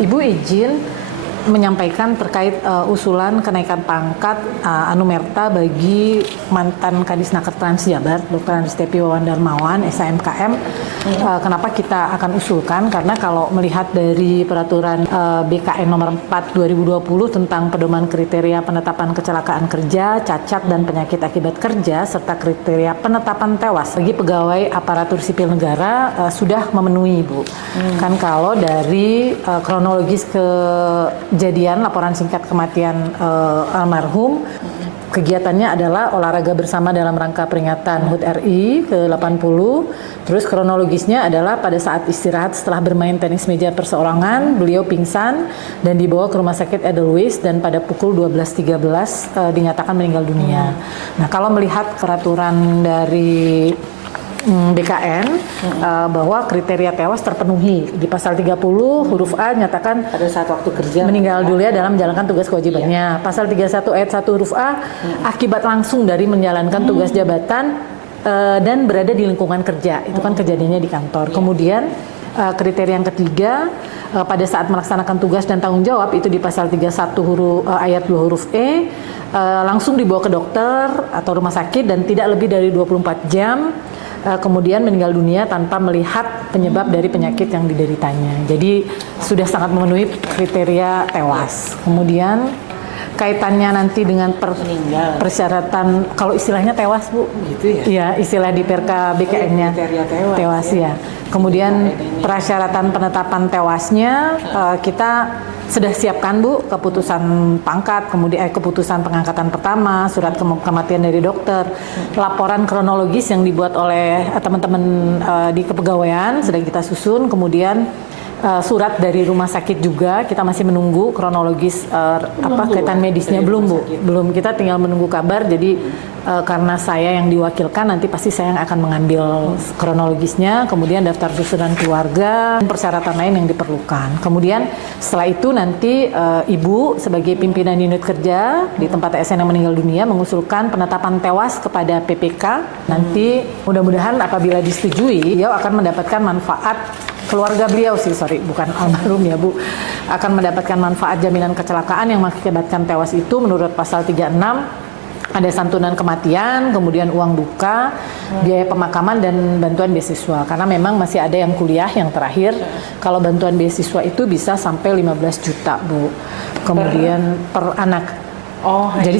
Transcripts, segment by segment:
Ibu izin menyampaikan terkait usulan kenaikan pangkat anumerta bagi mantan Kadisnaker Transjabar Dr. Andistepi Wawan Darmawan SHMKM. Kenapa kita akan usulkan? Karena kalau melihat dari peraturan BKN nomor 4 2020 tentang pedoman kriteria penetapan kecelakaan kerja, cacat dan penyakit akibat kerja serta kriteria penetapan tewas bagi pegawai aparatur sipil negara sudah memenuhi, Bu. Kan kalau dari kronologis kejadian laporan singkat kematian almarhum, kegiatannya adalah olahraga bersama dalam rangka peringatan HUT RI ke-80. Terus kronologisnya adalah pada saat istirahat setelah bermain tenis meja perseorangan, beliau pingsan dan dibawa ke rumah sakit Edelweiss dan pada pukul 12.13 dinyatakan meninggal dunia. Nah, kalau melihat peraturan dari BKN bahwa kriteria tewas terpenuhi di pasal 30 huruf A nyatakan pada saat waktu kerja meninggal dunia dalam menjalankan tugas kewajibannya. Pasal 31 ayat 1 huruf A akibat langsung dari menjalankan tugas jabatan dan berada di lingkungan kerja. Itu kan kejadiannya di kantor. Kemudian kriteria yang ketiga pada saat melaksanakan tugas dan tanggung jawab itu di pasal 31 ayat 2 huruf E langsung dibawa ke dokter atau rumah sakit dan tidak lebih dari 24 jam. Kemudian meninggal dunia tanpa melihat penyebab dari penyakit yang dideritanya. Jadi sudah sangat memenuhi kriteria tewas. Kemudian kaitannya nanti dengan persyaratan, kalau istilahnya tewas, Bu. Gitu ya? Iya, istilah di Perka BKN-nya. Kriteria Tewas ya. Kemudian persyaratan penetapan tewasnya kita sudah siapkan, Bu, keputusan pangkat, kemudian keputusan pengangkatan pertama, surat kematian dari dokter, laporan kronologis yang dibuat oleh teman-teman di kepegawaian sedang kita susun, kemudian surat dari rumah sakit juga kita masih menunggu kronologis kaitan medisnya belum, Bu. Belum, kita tinggal menunggu kabar. Jadi karena saya yang diwakilkan, nanti pasti saya yang akan mengambil kronologisnya, kemudian daftar susunan keluarga, dan persyaratan lain yang diperlukan. Kemudian setelah itu nanti Ibu sebagai pimpinan unit kerja di tempat ASN yang meninggal dunia mengusulkan penetapan tewas kepada PPK. Nanti mudah-mudahan apabila disetujui, beliau akan mendapatkan manfaat, keluarga beliau bukan almarhum ya, Bu, akan mendapatkan manfaat jaminan kecelakaan yang mengakibatkan tewas itu menurut pasal 36. Ada santunan kematian, kemudian uang duka, biaya pemakaman, dan bantuan beasiswa. Karena memang masih ada yang kuliah yang terakhir. Kalau bantuan beasiswa itu bisa sampai 15 juta, Bu. Kemudian per anak. Jadi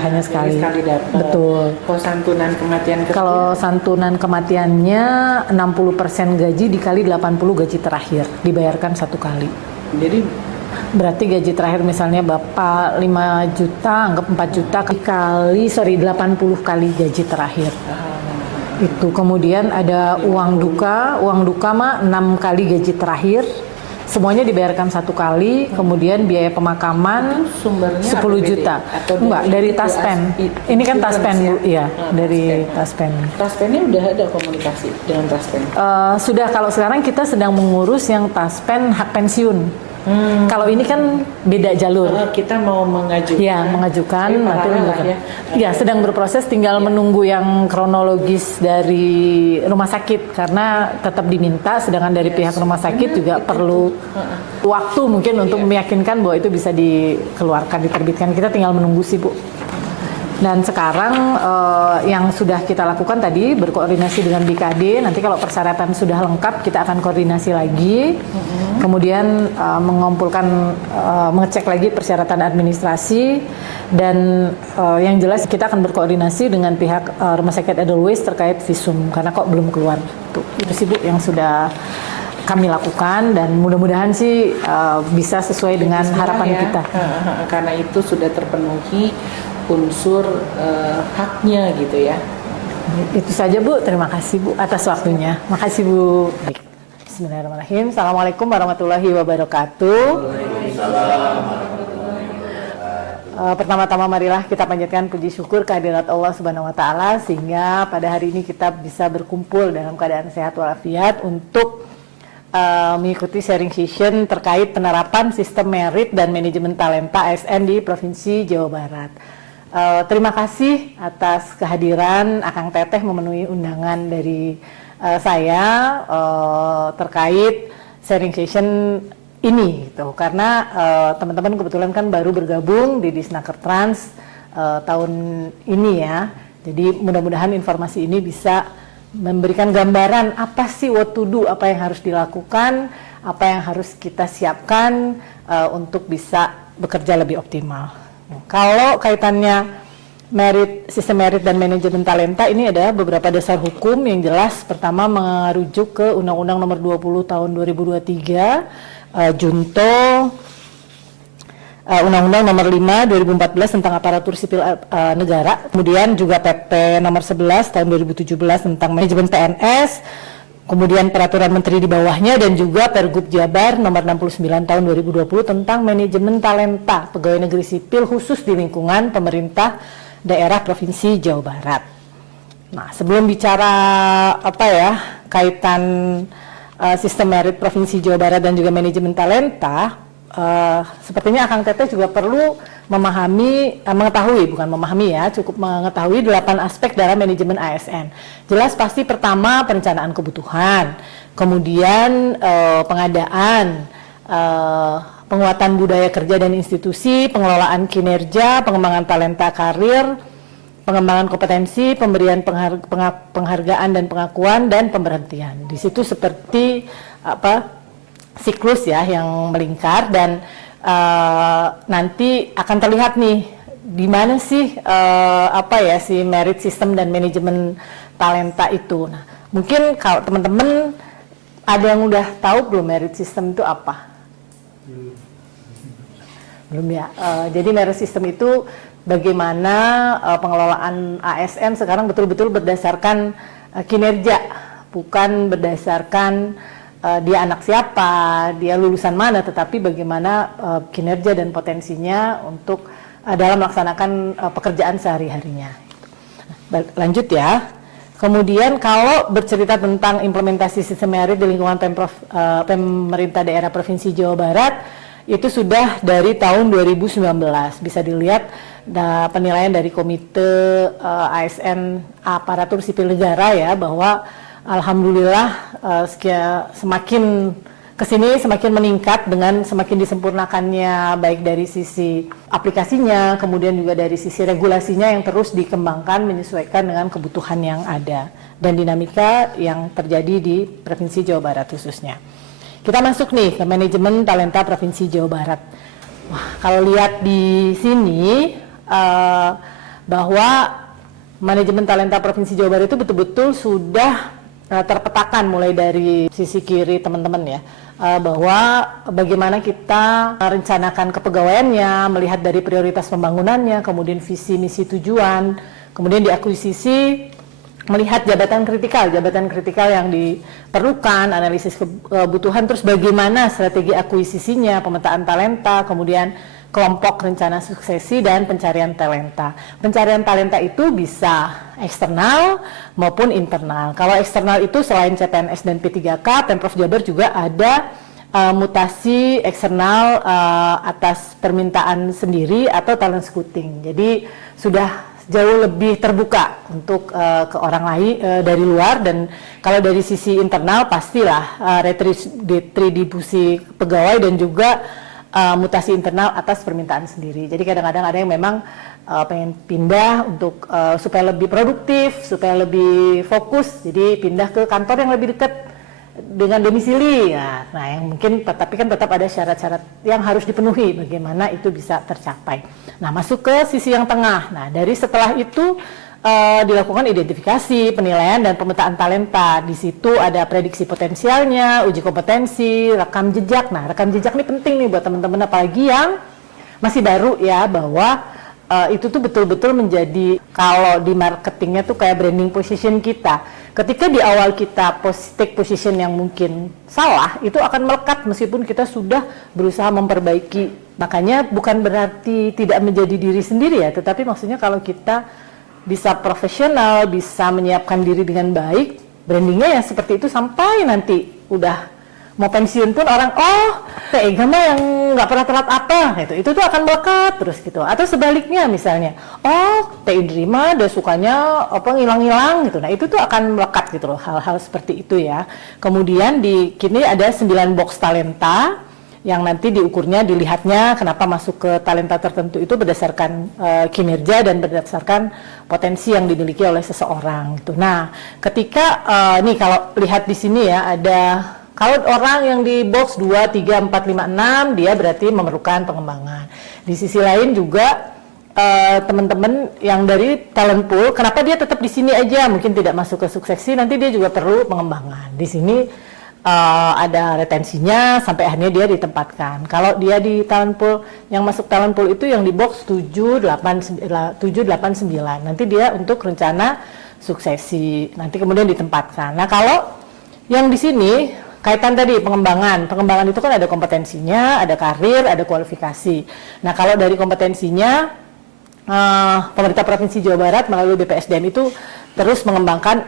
hanya sekali dapat. Betul. Kalau santunan kematian kerja? Kalau santunan kematiannya 60% gaji dikali 80 gaji terakhir, dibayarkan satu kali. Jadi berarti gaji terakhir misalnya Bapak 5 juta, anggap 4 juta dikali 80 kali gaji terakhir. Itu kemudian ada uang duka mah 6 kali gaji terakhir. Semuanya dibayarkan satu kali, kemudian biaya pemakaman sumbernya 10 juta. Enggak, dari Taspen. Ini kan Taspen, Bu. Iya, dari Taspen. Taspennya udah ada komunikasi dengan Taspen? Sudah, kalau sekarang kita sedang mengurus yang Taspen hak pensiun. Kalau ini kan beda jalur. Kita mau mengajukan. Ya, mengajukan. Nanti ya, sedang berproses, tinggal menunggu yang kronologis dari rumah sakit karena tetap diminta. Sedangkan dari pihak rumah sakit juga perlu waktu mungkin untuk meyakinkan bahwa itu bisa dikeluarkan, diterbitkan. Kita tinggal menunggu sih, Bu. Dan sekarang yang sudah kita lakukan tadi berkoordinasi dengan BKD. Nanti kalau persyaratan sudah lengkap kita akan koordinasi lagi. Kemudian mengecek lagi persyaratan administrasi. Dan yang jelas kita akan berkoordinasi dengan pihak Rumah Sakit Edelweiss terkait visum karena kok belum keluar. Itu sih, Bu, yang sudah kami lakukan dan mudah-mudahan sih bisa sesuai dengan harapan kita. Karena itu sudah terpenuhi unsur haknya gitu ya. Itu saja, Bu. Terima kasih, Bu, atas waktunya. Makasih, Bu. Bismillahirrahmanirrahim. Assalamualaikum warahmatullahi wabarakatuh. Pertama-tama marilah kita panjatkan puji syukur kehadirat Allah Subhanahu wa taala sehingga pada hari ini kita bisa berkumpul dalam keadaan sehat walafiat untuk mengikuti sharing session terkait penerapan sistem merit dan manajemen talenta ASN di Provinsi Jawa Barat. Terima kasih atas kehadiran Akang Teteh memenuhi undangan dari saya terkait sharing session ini gitu, karena teman-teman kebetulan kan baru bergabung di Disnaker Trans tahun ini ya. Jadi mudah-mudahan informasi ini bisa memberikan gambaran apa sih what to do, apa yang harus dilakukan, apa yang harus kita siapkan untuk bisa bekerja lebih optimal. Kalau kaitannya sistem merit dan manajemen talenta, ini ada beberapa dasar hukum yang jelas. Pertama merujuk ke Undang-Undang Nomor 20 Tahun 2023, Junto Undang-Undang Nomor 5 2014 tentang Aparatur Sipil Negara, kemudian juga PP Nomor 11 Tahun 2017 tentang manajemen PNS, kemudian Peraturan Menteri di bawahnya, dan juga Pergub Jabar Nomor 69 Tahun 2020 tentang manajemen talenta pegawai negeri sipil khusus di lingkungan pemerintah daerah Provinsi Jawa Barat. Nah, sebelum bicara kaitan sistem merit Provinsi Jawa Barat dan juga manajemen talenta, sepertinya Akang Teteh juga perlu cukup mengetahui 8 aspek dalam manajemen ASN. Jelas pasti pertama perencanaan kebutuhan, kemudian pengadaan, penguatan budaya kerja dan institusi, pengelolaan kinerja, pengembangan talenta karir, pengembangan kompetensi, pemberian penghargaan dan pengakuan, dan pemberhentian. Di situ seperti siklus ya yang melingkar, dan nanti akan terlihat nih di mana sih si merit system dan manajemen talenta itu. Nah, mungkin kalau teman-teman ada yang udah tahu belum merit system itu apa? Belum ya. Jadi merit system itu bagaimana pengelolaan ASN sekarang betul-betul berdasarkan kinerja, bukan berdasarkan dia anak siapa, dia lulusan mana, tetapi bagaimana kinerja dan potensinya untuk dalam melaksanakan pekerjaan sehari-harinya. Lanjut ya. Kemudian kalau bercerita tentang implementasi sistem merit di lingkungan pemerintah daerah Provinsi Jawa Barat, itu sudah dari tahun 2019. Bisa dilihat penilaian dari Komite ASN Aparatur Sipil Negara ya, bahwa alhamdulillah semakin kesini semakin meningkat dengan semakin disempurnakannya, baik dari sisi aplikasinya, kemudian juga dari sisi regulasinya yang terus dikembangkan menyesuaikan dengan kebutuhan yang ada dan dinamika yang terjadi di Provinsi Jawa Barat khususnya. Kita masuk nih ke manajemen talenta Provinsi Jawa Barat. Wah, kalau lihat di sini bahwa manajemen talenta Provinsi Jawa Barat itu betul-betul sudah terpetakan mulai dari sisi kiri teman-teman ya, bahwa bagaimana kita merencanakan kepegawaiannya, melihat dari prioritas pembangunannya, kemudian visi misi tujuan, kemudian di akuisisi melihat jabatan kritikal yang diperlukan, analisis kebutuhan, terus bagaimana strategi akuisisinya, pemetaan talenta, kemudian kelompok rencana suksesi dan pencarian talenta. Pencarian talenta itu bisa eksternal maupun internal. Kalau eksternal itu selain CPNS dan P3K, Pemprov Jabar juga ada mutasi eksternal atas permintaan sendiri atau talent scouting. Jadi sudah jauh lebih terbuka untuk ke orang lain dari luar, dan kalau dari sisi internal pastilah retribusi pegawai dan juga mutasi internal atas permintaan sendiri. Jadi kadang-kadang ada yang memang pengen pindah untuk supaya lebih produktif, supaya lebih fokus, jadi pindah ke kantor yang lebih dekat dengan domisili. Nah, yang mungkin tapi kan tetap ada syarat-syarat yang harus dipenuhi bagaimana itu bisa tercapai. Nah, masuk ke sisi yang tengah. Nah, dari setelah itu dilakukan identifikasi, penilaian, dan pemetaan talenta. Di situ ada prediksi potensialnya, uji kompetensi, rekam jejak. Nah, rekam jejak ini penting nih buat teman-teman apalagi yang masih baru ya, bahwa itu tuh betul-betul menjadi, kalau di marketingnya tuh kayak branding position kita. Ketika di awal kita take position yang mungkin salah, itu akan melekat meskipun kita sudah berusaha memperbaiki. Makanya bukan berarti tidak menjadi diri sendiri ya, tetapi maksudnya kalau kita bisa profesional, bisa menyiapkan diri dengan baik, brandingnya yang seperti itu sampai nanti udah mau pensiun pun orang, oh Teh Ega mah yang nggak pernah telat apa, itu tuh akan melekat terus gitu. Atau sebaliknya misalnya, oh Teh Indri mah udah sukanya apa ngilang-ngilang gitu. Nah itu tuh akan melekat gitu loh, hal-hal seperti itu ya. Kemudian di kini ada 9 box talenta yang nanti diukurnya, dilihatnya kenapa masuk ke talenta tertentu itu berdasarkan kinerja dan berdasarkan potensi yang dimiliki oleh seseorang gitu. Nah, ketika nih kalau lihat di sini ya, ada kalau orang yang di box 2, 3, 4, 5, 6 dia berarti memerlukan pengembangan. Di sisi lain juga teman-teman yang dari talent pool, kenapa dia tetap di sini aja, mungkin tidak masuk ke suksesi, nanti dia juga perlu pengembangan. Di sini ada retensinya sampai akhirnya dia ditempatkan. Kalau dia di talent pool, yang masuk talent pool itu yang di box 7, 8, 9, nanti dia untuk rencana suksesi, nanti kemudian ditempatkan. Nah, kalau yang di sini kaitan tadi pengembangan itu kan ada kompetensinya, ada karir, ada kualifikasi. Nah, kalau dari kompetensinya, pemerintah Provinsi Jawa Barat melalui BPSDM itu terus mengembangkan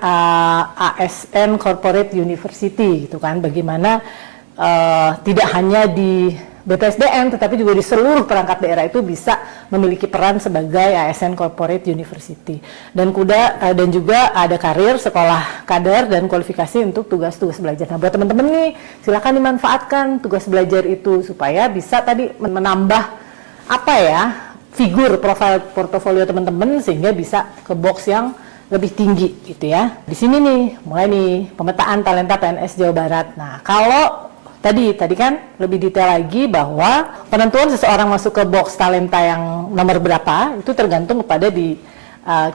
ASN Corporate University gitu kan, bagaimana tidak hanya di BPSDM tetapi juga di seluruh perangkat daerah itu bisa memiliki peran sebagai ASN Corporate University, dan juga ada karir, sekolah kader, dan kualifikasi untuk tugas-tugas belajar. Nah, buat teman-teman nih silakan dimanfaatkan tugas belajar itu supaya bisa tadi menambah figur profil portofolio teman-teman sehingga bisa ke box yang lebih tinggi gitu ya. Di sini nih mulai nih pemetaan talenta PNS Jawa Barat. Nah, kalau tadi kan lebih detail lagi bahwa penentuan seseorang masuk ke box talenta yang nomor berapa itu tergantung kepada di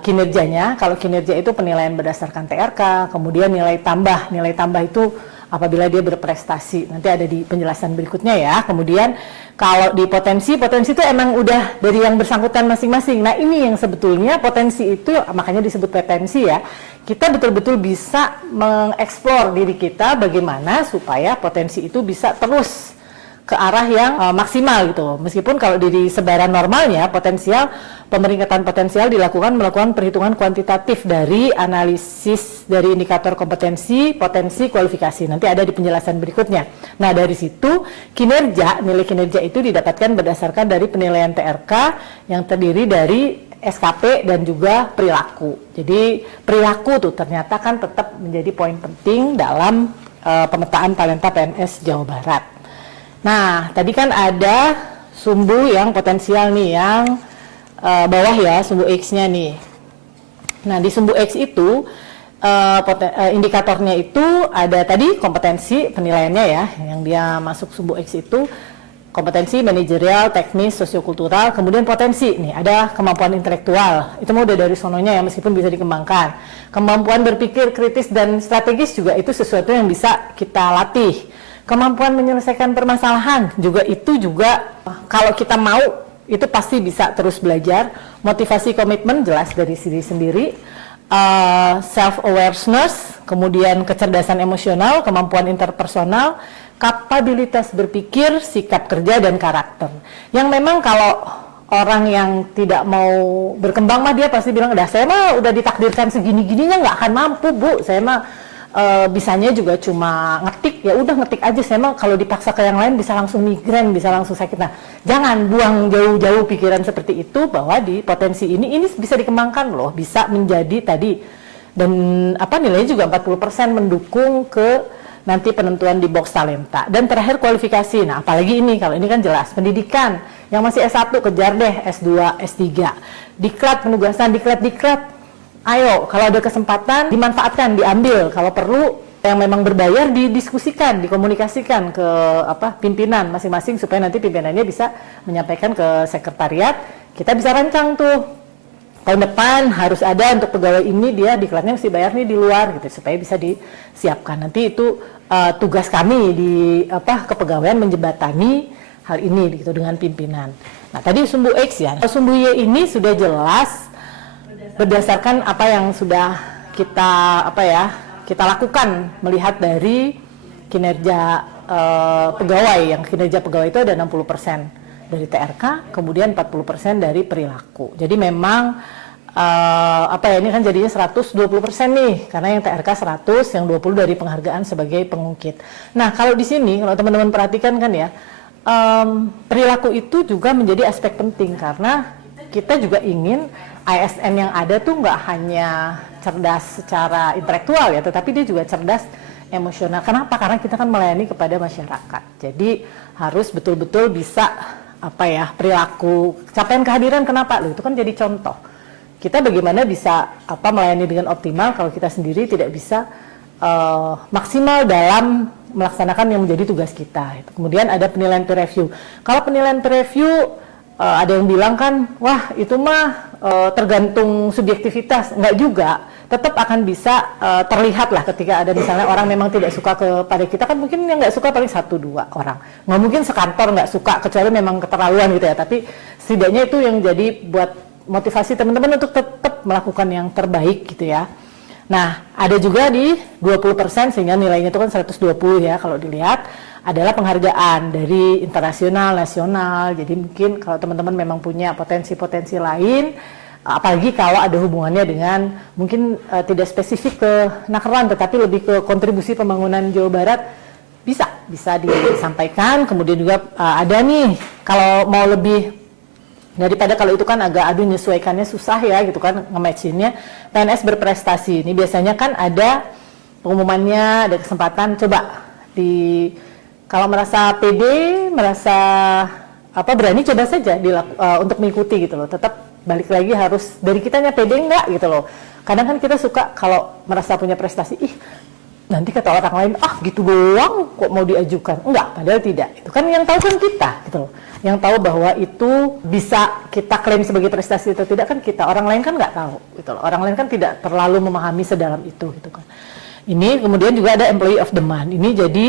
kinerjanya. Kalau kinerja itu penilaian berdasarkan TRK, kemudian nilai tambah itu apabila dia berprestasi. Nanti ada di penjelasan berikutnya ya. Kemudian kalau di potensi itu emang udah dari yang bersangkutan masing-masing. Nah, ini yang sebetulnya potensi itu makanya disebut potensi ya. Kita betul-betul bisa mengeksplor diri kita bagaimana supaya potensi itu bisa terus ke arah yang maksimal gitu. Meskipun kalau di sebaran normalnya pemeringkatan potensial melakukan perhitungan kuantitatif dari analisis dari indikator kompetensi, potensi, kualifikasi. Nanti ada di penjelasan berikutnya. Nah, dari situ nilai kinerja itu didapatkan berdasarkan dari penilaian TRK yang terdiri dari SKP dan juga perilaku. Jadi perilaku tuh ternyata kan tetap menjadi poin penting dalam pemetaan talenta PNS Jawa Barat. Nah, tadi kan ada sumbu yang potensial nih, yang bawah ya, sumbu X-nya nih. Nah, di sumbu X itu indikatornya itu ada tadi kompetensi penilaiannya ya, yang dia masuk sumbu X itu kompetensi manajerial, teknis, sosiokultural, kemudian potensi nih ada kemampuan intelektual. Itu mau udah dari sononya ya, meskipun bisa dikembangkan. Kemampuan berpikir kritis dan strategis juga itu sesuatu yang bisa kita latih. Kemampuan menyelesaikan permasalahan juga kalau kita mau itu pasti bisa terus belajar. Motivasi, komitmen jelas dari diri sendiri. Self awareness, kemudian kecerdasan emosional, kemampuan interpersonal, kapabilitas berpikir, sikap kerja, dan karakter. Yang memang kalau orang yang tidak mau berkembang mah dia pasti bilang, saya mah udah ditakdirkan segini-gininya nggak akan mampu, Bu. Saya mah bisanya juga cuma ngetik, ya udah ngetik aja. Saya mah kalau dipaksa ke yang lain bisa langsung migrain, bisa langsung sakit. Nah, jangan buang jauh-jauh pikiran seperti itu, bahwa di potensi ini bisa dikembangkan loh, bisa menjadi tadi, dan nilainya juga 40% mendukung ke nanti penentuan di box talenta. Dan terakhir kualifikasi. Nah, apalagi ini, kalau ini kan jelas pendidikan, yang masih S1 kejar deh S2, S3. Diklat, penugasan, diklat. Ayo, kalau ada kesempatan dimanfaatkan, diambil. Kalau perlu yang memang berbayar didiskusikan, dikomunikasikan ke pimpinan masing-masing supaya nanti pimpinannya bisa menyampaikan ke sekretariat. Kita bisa rancang tuh. Tahun depan harus ada untuk pegawai ini, dia diklatnya mesti bayar nih di luar gitu supaya bisa disiapkan. Nanti itu tugas kami di kepegawaian menjembatani hal ini gitu dengan pimpinan. Nah, tadi sumbu X ya. Sumbu Y ini sudah jelas berdasarkan apa yang sudah kita lakukan, melihat dari kinerja pegawai. Yang kinerja pegawai itu ada 60% dari TRK, kemudian 40% dari perilaku. Jadi memang ini kan jadinya 120% nih, karena yang TRK 100, yang 20 dari penghargaan sebagai pengungkit. Nah, kalau di sini kalau teman-teman perhatikan kan ya, perilaku itu juga menjadi aspek penting, karena kita juga ingin ASN yang ada tuh nggak hanya cerdas secara intelektual ya, tetapi dia juga cerdas emosional. Kenapa? Karena kita kan melayani kepada masyarakat. Jadi harus betul-betul bisa perilaku capaian kehadiran. Kenapa? Loh, itu kan jadi contoh. Kita bagaimana bisa melayani dengan optimal kalau kita sendiri tidak bisa maksimal dalam melaksanakan yang menjadi tugas kita. Kemudian ada penilaian peer review. Kalau penilaian peer review ada yang bilang kan, wah itu mah tergantung subjektivitas. Enggak juga, tetap akan bisa terlihat lah ketika ada misalnya orang memang tidak suka kepada kita, kan mungkin yang nggak suka paling 1-2 orang. Nggak mungkin sekantor nggak suka, kecuali memang keterlaluan gitu ya. Tapi setidaknya itu yang jadi buat motivasi teman-teman untuk tetap melakukan yang terbaik gitu ya. Nah, ada juga di 20% sehingga nilainya itu kan 120 ya kalau dilihat, adalah penghargaan dari internasional, nasional. Jadi mungkin kalau teman-teman memang punya potensi-potensi lain, apalagi kalau ada hubungannya dengan mungkin tidak spesifik ke Nakerland tetapi lebih ke kontribusi pembangunan Jawa Barat, bisa disampaikan. Kemudian juga ada nih kalau mau lebih daripada kalau itu kan agak nyesuaikannya susah ya gitu kan nge-matchinnya, PNS berprestasi. Ini biasanya kan ada pengumumannya, ada kesempatan coba kalau merasa pede, merasa berani, coba saja untuk mengikuti gitu loh. Tetap balik lagi harus dari kitanya pede enggak gitu loh. Kadang kan kita suka kalau merasa punya prestasi, nanti kata orang lain, gitu doang kok mau diajukan. Enggak, padahal tidak. Itu kan yang tahu kan kita gitu loh. Yang tahu bahwa itu bisa kita klaim sebagai prestasi atau tidak kan kita. Orang lain kan nggak tahu gitu loh. Orang lain kan tidak terlalu memahami sedalam itu gitu kan. Ini kemudian juga ada employee of the month. Ini jadi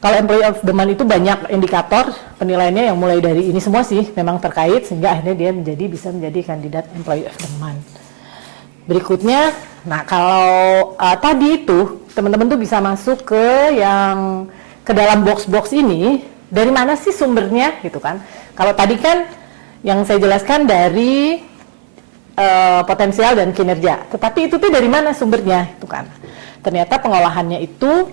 kalau employee of the month itu banyak indikator penilaiannya yang mulai dari ini semua sih memang terkait sehingga akhirnya dia bisa menjadi kandidat employee of the month. Berikutnya, nah kalau tadi itu teman-teman tuh bisa masuk ke dalam box-box ini, dari mana sih sumbernya gitu kan. Kalau tadi kan yang saya jelaskan dari potensial dan kinerja, tetapi itu tuh dari mana sumbernya itu kan. Ternyata pengolahannya itu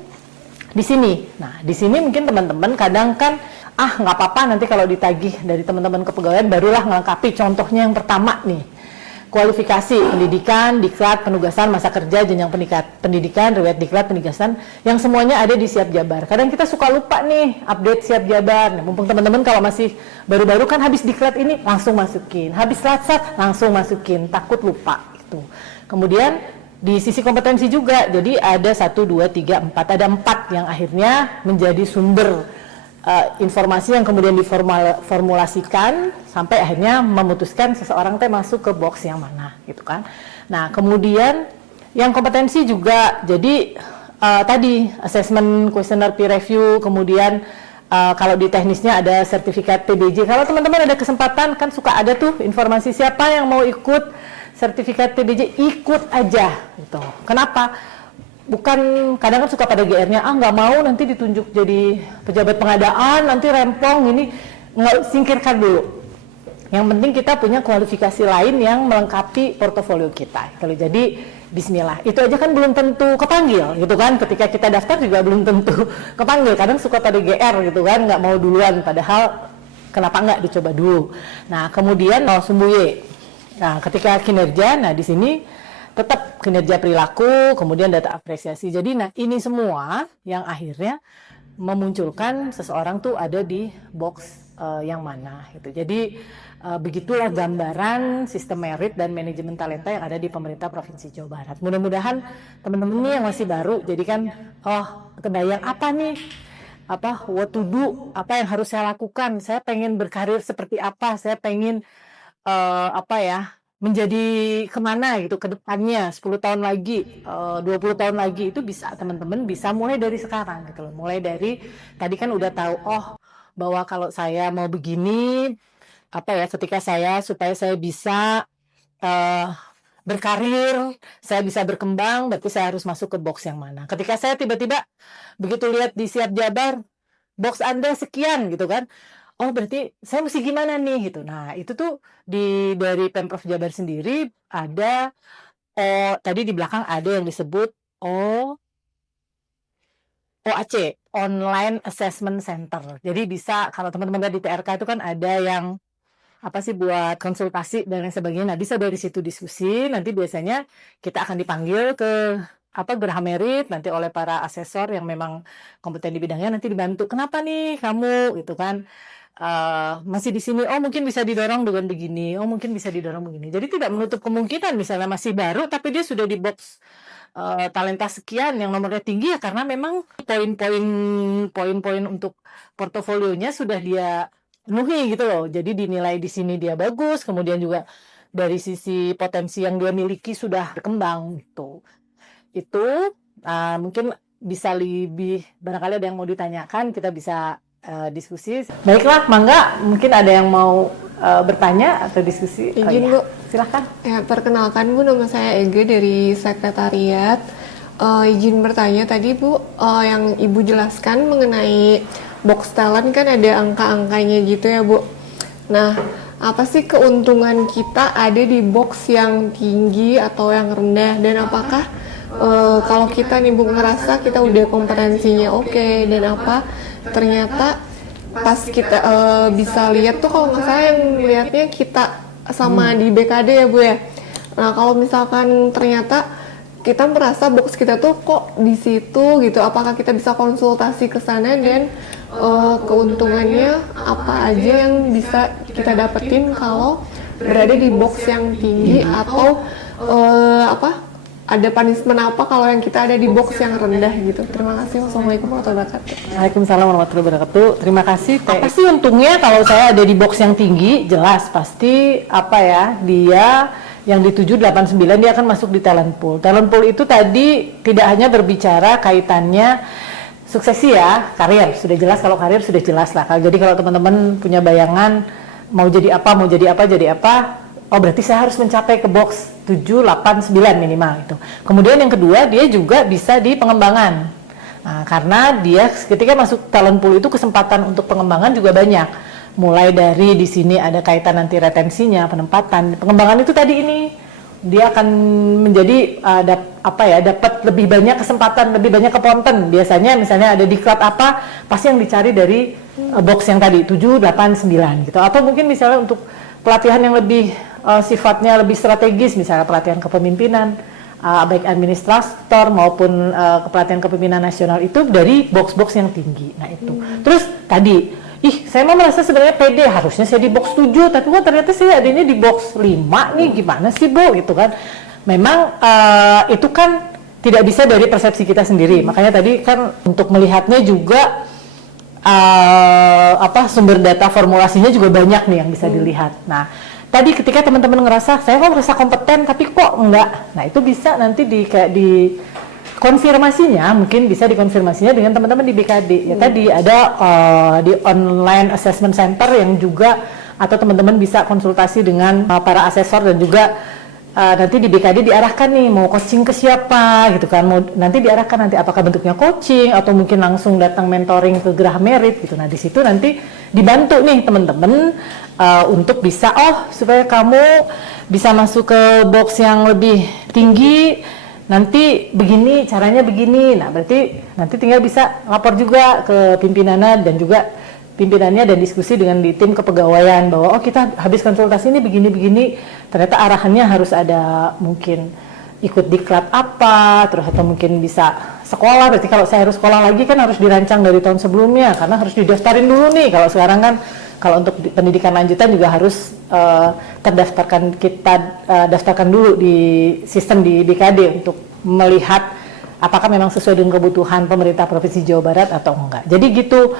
di sini. Nah, di sini mungkin teman-teman kadang kan nggak apa-apa nanti kalau ditagih dari teman-teman kepegawaian barulah melengkapi. Contohnya yang pertama nih, kualifikasi pendidikan, diklat, penugasan, masa kerja, jenjang pendidikan, riwayat diklat, penugasan, yang semuanya ada di Siap Jabar. Kadang kita suka lupa nih update Siap Jabar. Nah, mumpung teman-teman kalau masih baru-baru kan habis diklat ini langsung masukin, habis latsat langsung masukin, takut lupa gitu. Kemudian di sisi kompetensi juga, jadi ada 1, 2, 3, 4, ada 4 yang akhirnya menjadi sumber informasi yang kemudian diformulasikan sampai akhirnya memutuskan seseorang masuk ke box yang mana gitu kan. Nah, kemudian yang kompetensi juga, jadi tadi assessment questionnaire peer review, kemudian kalau di teknisnya ada sertifikat PBJ. Kalau teman-teman ada kesempatan kan suka ada tuh informasi siapa yang mau ikut sertifikat PBJ, ikut aja gitu. Kenapa? Bukan, kadang kan suka pada GR-nya, nggak mau nanti ditunjuk jadi pejabat pengadaan, nanti rempong, ini nggak, singkirkan dulu. Yang penting kita punya kualifikasi lain yang melengkapi portofolio kita. Kalau jadi bismillah, itu aja kan belum tentu kepanggil gitu kan, ketika kita daftar juga belum tentu kepanggil. Kadang suka pada GR gitu kan, nggak mau duluan, padahal kenapa nggak dicoba dulu. Nah, kemudian sumbuye. Nah, ketika kinerja, nah di sini tetap kinerja perilaku, kemudian data apresiasi. Jadi nah ini semua yang akhirnya memunculkan seseorang tuh ada di box yang mana gitu. Jadi begitulah gambaran sistem merit dan manajemen talenta yang ada di pemerintah Provinsi Jawa Barat. Mudah-mudahan teman-teman nih yang masih baru, jadi kan kebayang apa nih, what to do, apa yang harus saya lakukan. Saya pengen berkarir seperti apa, saya pengen menjadi kemana gitu ke depannya, 10 tahun lagi, 20 tahun lagi, itu bisa teman-teman bisa mulai dari sekarang gitu loh. Mulai dari tadi kan udah tahu bahwa kalau saya mau begini ketika supaya saya bisa berkarir, saya bisa berkembang, berarti saya harus masuk ke box yang mana. Ketika saya tiba-tiba begitu lihat di Siap Jabar, box Anda sekian gitu kan, berarti saya mesti gimana nih gitu. Nah, itu tuh dari Pemprov Jabar sendiri ada tadi di belakang ada yang disebut OAC, Online Assessment Center. Jadi bisa kalau teman-teman di TRK itu kan ada yang buat konsultasi dan lain sebagainya. Nah, bisa dari situ diskusi, nanti biasanya kita akan dipanggil ke gerah merit nanti oleh para asesor yang memang kompeten di bidangnya, nanti dibantu. Kenapa nih kamu gitu kan masih di sini? Oh mungkin bisa didorong dengan begini. Oh mungkin bisa didorong begini. Jadi tidak menutup kemungkinan misalnya masih baru tapi dia sudah di box talenta sekian yang nomornya tinggi ya karena memang poin-poin untuk portofolionya sudah dia penuhi gitu loh. Jadi dinilai di sini dia bagus, kemudian juga dari sisi potensi yang dia miliki sudah berkembang gitu. Itu mungkin bisa lebih, barangkali ada yang mau ditanyakan, kita bisa diskusi. Baiklah, Mangga, mungkin ada yang mau bertanya atau diskusi. Izin, Bu. Silahkan. Ya, perkenalkan Bu, nama saya Ege dari Sekretariat. Izin bertanya tadi Bu, yang Ibu jelaskan mengenai box talent kan ada angka-angkanya gitu ya Bu. Nah, apa sih keuntungan kita ada di box yang tinggi atau yang rendah, dan apakah kalau kita nih Bu ngerasa kita udah kompetensinya oke, dan apa ternyata pas kita bisa lihat tuh, kalau nggak salah yang lihatnya kita sama di BKD ya Bu ya. Nah kalau misalkan ternyata kita merasa box kita tuh kok di situ gitu, apakah kita bisa konsultasi ke sana, dan keuntungannya apa aja yang bisa kita dapetin kalau berada di box yang tinggi, atau ada punishment apa kalau yang kita ada di box yang rendah gitu. Terima kasih. Wassalamualaikum warahmatullahi wabarakatuh. Waalaikumsalam warahmatullahi wabarakatuh. Terima kasih. Apa sih untungnya kalau saya ada di box yang tinggi? Jelas pasti dia yang di 789 dia akan masuk di talent pool. Talent pool itu tadi tidak hanya berbicara kaitannya suksesi ya, karir. Sudah jelas, kalau karir sudah jelas lah. Jadi kalau teman-teman punya bayangan mau jadi apa, oh berarti saya harus mencapai ke box 7, 8, 9 minimal itu. Kemudian yang kedua, dia juga bisa di pengembangan. Nah, karena dia ketika masuk talent pool itu kesempatan untuk pengembangan juga banyak. Mulai dari di sini ada kaitan nanti retensinya, penempatan, pengembangan itu tadi ini dia akan menjadi dapat lebih banyak kesempatan, lebih banyak keponten. Biasanya misalnya ada diklat apa, pasti yang dicari dari box yang tadi 7, 8, 9 gitu. Atau mungkin misalnya untuk pelatihan yang lebih sifatnya lebih strategis, misalnya pelatihan kepemimpinan, baik administrator maupun pelatihan kepemimpinan nasional, itu dari box-box yang tinggi. Nah itu. Terus tadi, saya mau merasa sebenarnya pede, harusnya saya di box 7, tapi kok ternyata saya adanya di box 5 nih, gimana sih Bu? Gitu kan. Memang itu kan tidak bisa dari persepsi kita sendiri. Makanya tadi kan untuk melihatnya juga sumber data formulasinya juga banyak nih yang bisa dilihat. Nah, tadi ketika teman-teman ngerasa saya kok merasa kompeten tapi kok enggak, nah itu bisa nanti di konfirmasinya, mungkin bisa dikonfirmasinya dengan teman-teman di BKD. Ya tadi ada di online assessment center yang juga, atau teman-teman bisa konsultasi dengan para asesor, dan juga nanti di BKD diarahkan nih mau coaching ke siapa gitu kan, nanti diarahkan nanti apakah bentuknya coaching atau mungkin langsung datang mentoring ke gerah merit gitu. Nah di situ nanti dibantu nih teman-teman untuk bisa supaya kamu bisa masuk ke box yang lebih tinggi, nanti begini caranya begini. Nah berarti nanti tinggal bisa lapor juga ke pimpinannya, dan juga pimpinannya, dan diskusi dengan di tim kepegawaian bahwa kita habis konsultasi ini begini-begini, ternyata arahannya harus ada mungkin ikut diklat apa, terus atau mungkin bisa sekolah. Berarti kalau saya harus sekolah lagi kan harus dirancang dari tahun sebelumnya, karena harus didaftarin dulu nih. Kalau sekarang kan kalau untuk pendidikan lanjutan juga harus kita daftarkan dulu di sistem di BKD untuk melihat apakah memang sesuai dengan kebutuhan pemerintah Provinsi Jawa Barat atau enggak. Jadi gitu.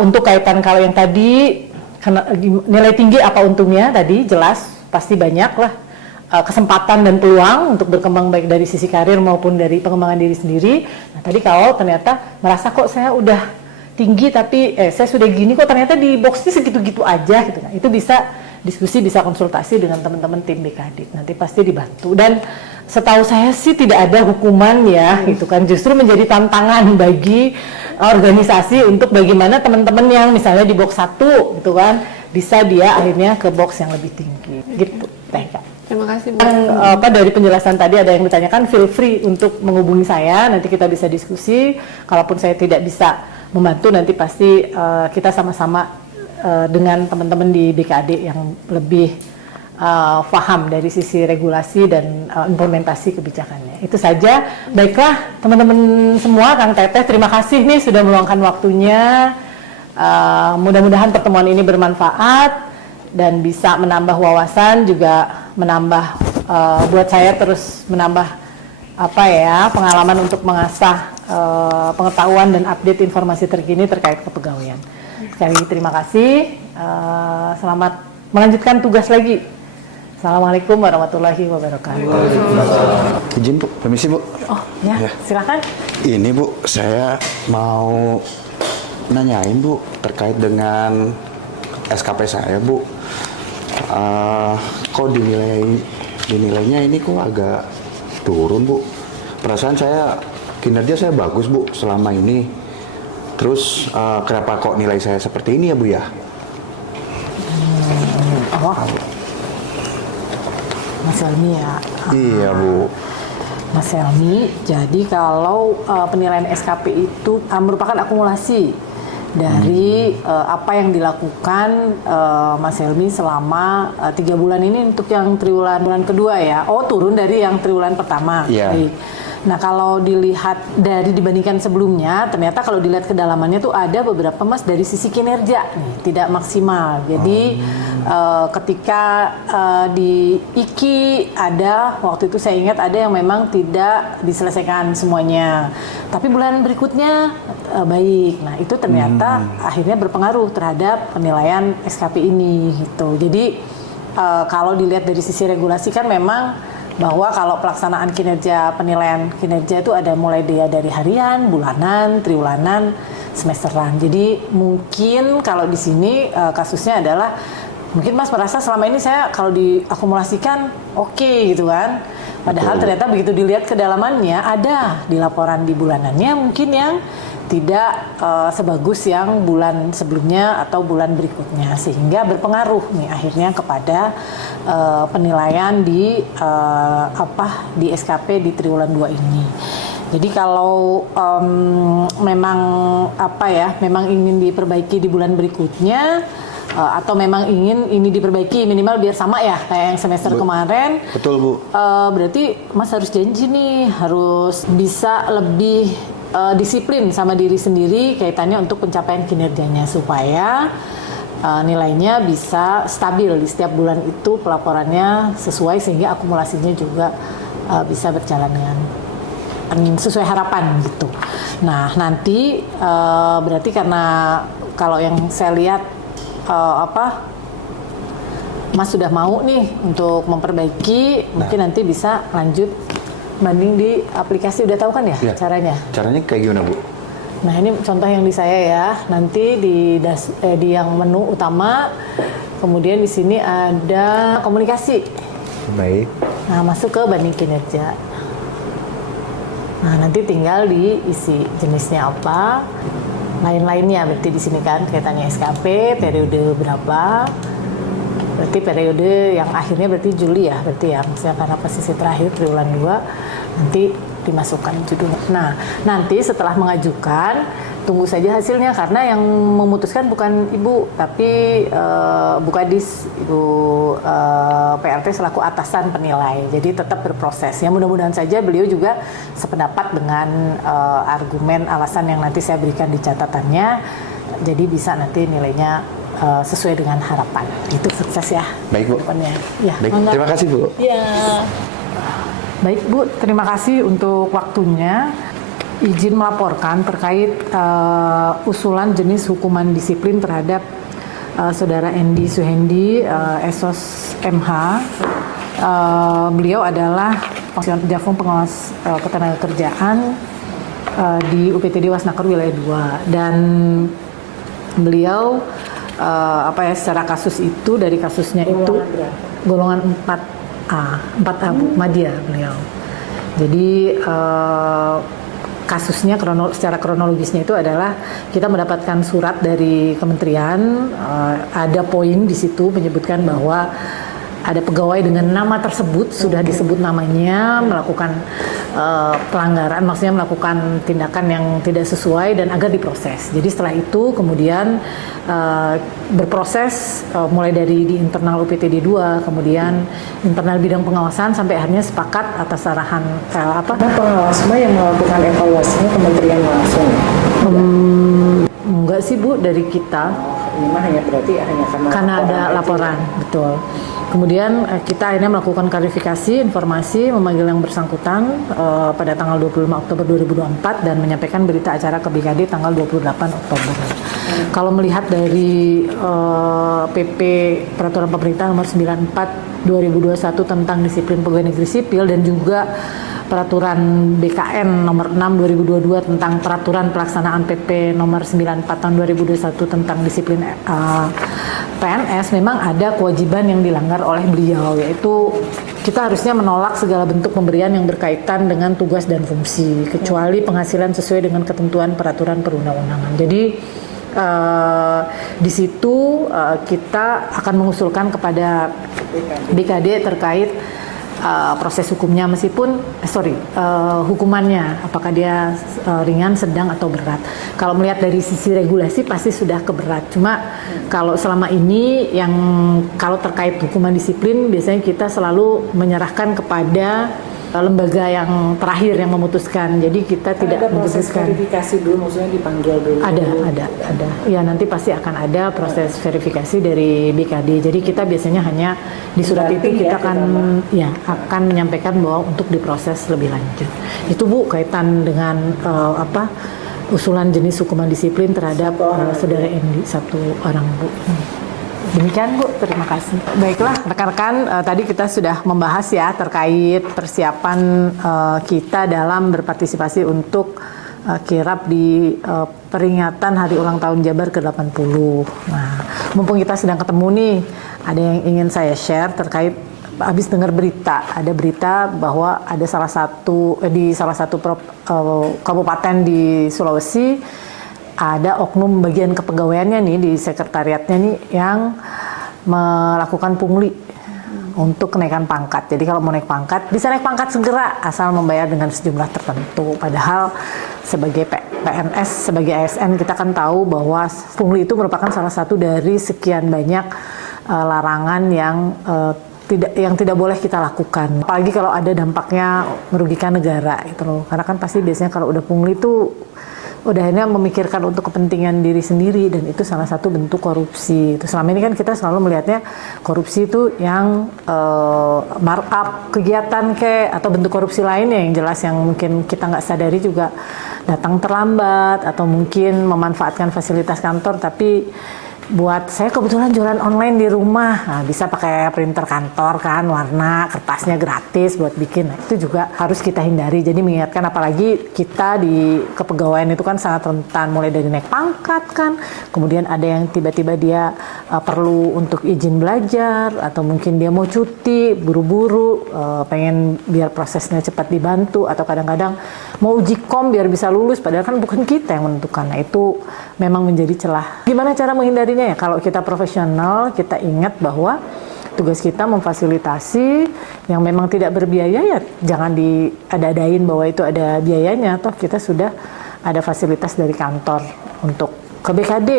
Untuk kaitan kalau yang tadi nilai tinggi apa untungnya, tadi jelas pasti banyak lah kesempatan dan peluang untuk berkembang baik dari sisi karir maupun dari pengembangan diri sendiri. Nah tadi kalau ternyata merasa kok saya udah tinggi tapi saya sudah gini kok ternyata di boxnya segitu-gitu aja gitu. Nah, itu bisa diskusi, bisa konsultasi dengan teman-teman tim BKD. Nanti pasti dibantu. Dan setahu saya sih tidak ada hukuman ya, gitu kan. Justru menjadi tantangan bagi organisasi untuk bagaimana teman-teman yang misalnya di box 1 gitu kan, bisa dia akhirnya ke box yang lebih tinggi. Gitu. Terima kasih Bu. Dari penjelasan tadi ada yang ditanyakan, feel free untuk menghubungi saya, nanti kita bisa diskusi. Kalaupun saya tidak bisa membantu, nanti pasti kita sama-sama dengan teman-teman di BKD yang lebih paham dari sisi regulasi dan implementasi kebijakannya. Itu saja. Baiklah teman-teman semua, Kang Teteh, terima kasih nih sudah meluangkan waktunya. Mudah-mudahan pertemuan ini bermanfaat dan bisa menambah wawasan, juga menambah buat saya terus menambah pengalaman untuk mengasah pengetahuan dan update informasi terkini terkait kepegawaian. Sekali lagi terima kasih. Selamat melanjutkan tugas lagi. Assalamualaikum warahmatullahi wabarakatuh. Izin Bu, permisi Bu. Oh ya, silakan. Ini Bu, saya mau nanyain Bu terkait dengan SKP saya Bu. Kok dinilainya ini kok agak turun Bu. Perasaan saya kinerja saya bagus Bu selama ini. Terus kenapa kok nilai saya seperti ini ya Bu ya? Mas Helmi ya. Iya Bu. Mas Helmi, jadi kalau penilaian SKP itu merupakan akumulasi dari apa yang dilakukan Mas Helmi selama 3 bulan ini untuk yang triwulan kedua ya. Oh, turun dari yang triwulan pertama. Iya. Baik. Nah, kalau dilihat dari dibandingkan sebelumnya, ternyata kalau dilihat kedalamannya tuh ada beberapa Mas dari sisi kinerja nih tidak maksimal. Jadi ketika di IKI ada, waktu itu saya ingat ada yang memang tidak diselesaikan semuanya. Tapi bulan berikutnya baik. Nah, itu ternyata akhirnya berpengaruh terhadap penilaian SKP ini gitu. Jadi kalau dilihat dari sisi regulasi kan memang bahwa kalau pelaksanaan kinerja, penilaian kinerja itu ada mulai dari harian, bulanan, triwulanan, semesteran. Jadi mungkin kalau di sini kasusnya adalah mungkin Mas merasa selama ini saya kalau diakumulasikan oke gitu kan. Padahal ternyata begitu dilihat kedalamannya ada di laporan di bulanannya mungkin yang tidak sebagus yang bulan sebelumnya atau bulan berikutnya, sehingga berpengaruh nih akhirnya kepada penilaian di di SKP di triwulan 2 ini. Jadi kalau memang memang ingin diperbaiki di bulan berikutnya atau memang ingin ini diperbaiki minimal biar sama ya kayak yang semester kemarin. Betul Bu. Berarti Mas harus janji nih harus bisa lebih disiplin sama diri sendiri kaitannya untuk pencapaian kinerjanya supaya nilainya bisa stabil di setiap bulan itu, pelaporannya sesuai sehingga akumulasinya juga bisa berjalan dengan sesuai harapan gitu. Nah nanti berarti karena kalau yang saya lihat Mas sudah mau nih untuk memperbaiki, mungkin nanti bisa lanjut banding di aplikasi. Udah tahu kan ya, caranya? Caranya kayak gimana Bu? Nah ini contoh yang di saya ya. Nanti di yang menu utama, kemudian di sini ada komunikasi. Baik. Nah masuk ke banding kinerja. Nah nanti tinggal diisi jenisnya apa, lain-lainnya. Berarti di sini kan kaitannya SKP, periode berapa. Berarti periode yang akhirnya berarti Juli ya, berarti ya, misalnya karena posisi terakhir triwulan 2 nanti dimasukkan judulnya. Nah, nanti setelah mengajukan tunggu saja hasilnya karena yang memutuskan bukan Ibu tapi Bu Kadis, Ibu PLT selaku atasan penilai. Jadi tetap berproses. Ya mudah-mudahan saja beliau juga sependapat dengan argumen alasan yang nanti saya berikan di catatannya. Jadi bisa nanti nilainya sesuai dengan harapan. Itu sukses ya. Baik Bu. Depannya. Ya, Baik. Terima kasih Bu. Ya. Baik Bu, terima kasih untuk waktunya. Izin melaporkan terkait usulan jenis hukuman disiplin terhadap Saudara Endi Suhendi, Esos MH. Beliau adalah Javung Pengawas Ketenagakerjaan di UPTD Wasnaker Wilayah 2 dan beliau secara kasus itu dari kasusnya itu golongan 4A Bu, Madya beliau. Jadi kasusnya secara kronologisnya itu adalah kita mendapatkan surat dari kementerian, ada poin di situ menyebutkan bahwa ada pegawai dengan nama tersebut sudah disebut namanya melakukan pelanggaran, maksudnya melakukan tindakan yang tidak sesuai dan agar diproses. Jadi setelah itu kemudian berproses mulai dari di internal UPTD 2, kemudian internal bidang pengawasan sampai akhirnya sepakat atas arahan Nah, pengawas mah yang melakukan evaluasinya kementerian langsung. enggak sih Bu, dari kita. Ini mah hanya berarti hanya Karena ada aja. laporan, betul. Kemudian kita akhirnya melakukan klarifikasi informasi, memanggil yang bersangkutan pada tanggal 25 Oktober 2024 dan menyampaikan berita acara ke BKD tanggal 28 Oktober. Kalau melihat dari PP Peraturan Pemerintah Nomor 94 2021 tentang disiplin pegawai negeri sipil dan juga Peraturan BKN Nomor 6 2022 tentang Peraturan Pelaksanaan PP Nomor 94 Tahun 2021 tentang disiplin PNS, memang ada kewajiban yang dilanggar oleh beliau, yaitu kita harusnya menolak segala bentuk pemberian yang berkaitan dengan tugas dan fungsi kecuali penghasilan sesuai dengan ketentuan peraturan perundang-undangan. Jadi di situ kita akan mengusulkan kepada BKD terkait proses hukumnya, meskipun hukumannya apakah dia ringan, sedang atau berat. Kalau melihat dari sisi regulasi pasti sudah keberat. Cuma kalau selama ini yang kalau terkait hukuman disiplin biasanya kita selalu menyerahkan kepada lembaga yang terakhir yang memutuskan. Jadi kita tidak ada proses memutuskan. verifikasi dulu, maksudnya dipanggil dulu. Ada. Ya, nanti pasti akan ada proses verifikasi dari BKD. Jadi kita biasanya hanya di surat itu kita akan menyampaikan bahwa untuk diproses lebih lanjut. Itu Bu kaitan dengan usulan jenis hukuman disiplin terhadap saudara Endi, satu orang Bu. Demikian Bu, terima kasih. Baiklah rekan-rekan, tadi kita sudah membahas ya terkait persiapan kita dalam berpartisipasi untuk kirap di peringatan Hari Ulang Tahun Jabar ke-80. Nah, mumpung kita sedang ketemu nih, ada yang ingin saya share terkait habis dengar berita, ada berita bahwa ada di salah satu kabupaten di Sulawesi ada oknum bagian kepegawaiannya nih di sekretariatnya nih yang melakukan pungli untuk kenaikan pangkat. Jadi kalau mau naik pangkat, bisa naik pangkat segera asal membayar dengan sejumlah tertentu. Padahal sebagai PNS, sebagai ASN kita kan tahu bahwa pungli itu merupakan salah satu dari sekian banyak larangan yang tidak boleh kita lakukan. Apalagi kalau ada dampaknya merugikan negara gitu loh. Karena kan pasti biasanya kalau udah pungli itu udah hanya memikirkan untuk kepentingan diri sendiri dan itu salah satu bentuk korupsi. Itu selama ini kan kita selalu melihatnya korupsi itu yang markup kegiatan atau bentuk korupsi lainnya yang jelas yang mungkin kita nggak sadari juga datang terlambat atau mungkin memanfaatkan fasilitas kantor tapi buat saya kebetulan jualan online di rumah, nah, bisa pakai printer kantor kan, warna, kertasnya gratis buat bikin. Nah, itu juga harus kita hindari. Jadi mengingatkan apalagi kita di kepegawaian itu kan sangat rentan, mulai dari naik pangkat kan, kemudian ada yang tiba-tiba dia perlu untuk izin belajar atau mungkin dia mau cuti, buru-buru, pengen biar prosesnya cepat dibantu atau kadang-kadang mau uji kom biar bisa lulus, padahal kan bukan kita yang menentukan. Nah, itu memang menjadi celah. Gimana cara menghindarinya ya? Kalau kita profesional, kita ingat bahwa tugas kita memfasilitasi yang memang tidak berbiaya ya jangan diada-adain bahwa itu ada biayanya. Toh kita sudah ada fasilitas dari kantor untuk ke BKD,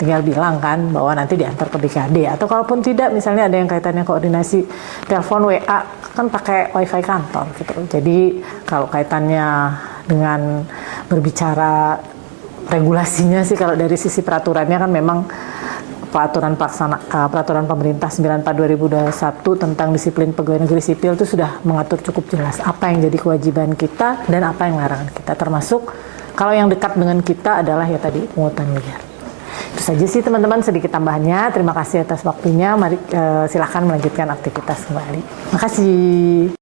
tinggal bilang kan bahwa nanti diantar ke BKD. Atau kalaupun tidak, misalnya ada yang kaitannya koordinasi telepon WA kan pakai wifi kantor gitu. Jadi kalau kaitannya dengan berbicara regulasinya sih kalau dari sisi peraturannya kan memang peraturan pemerintah 94 2021 tentang disiplin pegawai negeri sipil itu sudah mengatur cukup jelas apa yang jadi kewajiban kita dan apa yang larangan kita, termasuk kalau yang dekat dengan kita adalah ya tadi pungutan liar. Itu saja sih teman-teman, sedikit tambahannya. Terima kasih atas waktunya. Mari silahkan melanjutkan aktivitas kembali. Terima kasih.